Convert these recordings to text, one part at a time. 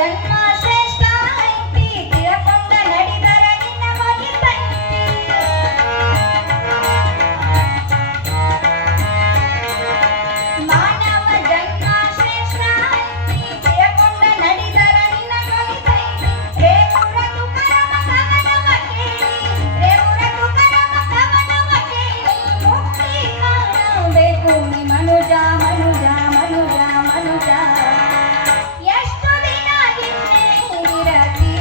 ಜನ್ಮ ಶ್ರೇಷ್ಠ ಐತಿ ತಿಳಕೊಂಡ ನಡೆದರ ನಿನ್ನ ಮಗಿತೈತಿ ಮಾನವ ಜನ್ಮ ಶ್ರೇಷ್ಠ ಐತಿ ತಿಳಕೊಂಡ ನಡೆದರ ನಿನ್ನ ಮಗಿತೈತಿ ರೇವುರ ತುಕರಮ ಕವನವ ಕೇಳಿ ರೇವುರ ತುಕರಮ ಕವನವ ಕೇಳಿ ಮುಕ್ತಿ ಕಾಣಬೇಕು ನೀ ಮನುಜ ಮನುಜ ಮನುಜ ಮನುಜ ಎಷ್ಟು ದಿನ ಹಿಂದೆ ಇರತಿ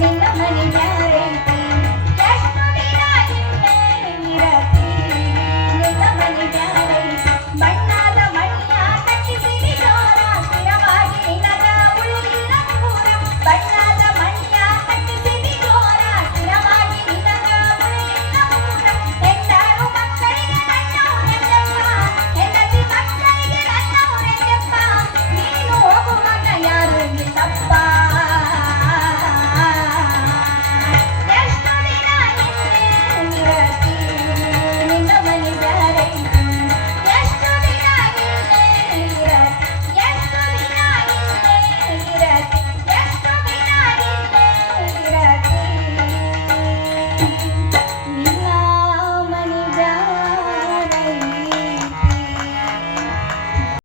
ನಿನ್ನ ಮನೆ ಜಾರೈತಿ ಎಷ್ಟು ದಿನ ಹಿಂದೆ ಇರತಿ ನಿನ್ನ ಮನೆ ಜಾರೈತಿ ಬಣ್ಣದ ಮಣಿಯ ಕಟ್ಟಿಸಿರಿ ಜೋರ ಸ್ಥಿರವಾಗಿ ನಿನಗ ಉಳಿಲಿಲ್ಲ ದೂರ ಬಣ್ಣದ ಮಣಿಯ ಕಟ್ಟಿಸಿರಿ ಜೋರ ಸ್ಥಿರವಾಗಿ ನಿನಗ ಉಳಿಲಿಲ್ಲ ದೂರ ಹೆಣ್ಣಾರು ಮಕ್ಕಳಿಗೆ ನನ್ನವರೆಂದಪ್ಪ ಹೆಂಡತಿ ಮಕ್ಕಳಿಗೆ ನನ್ನವರೆಂದಪ್ಪ ನೀನು ಹೋಗುವಾಗ ಯಾರು ತಪ್ಪ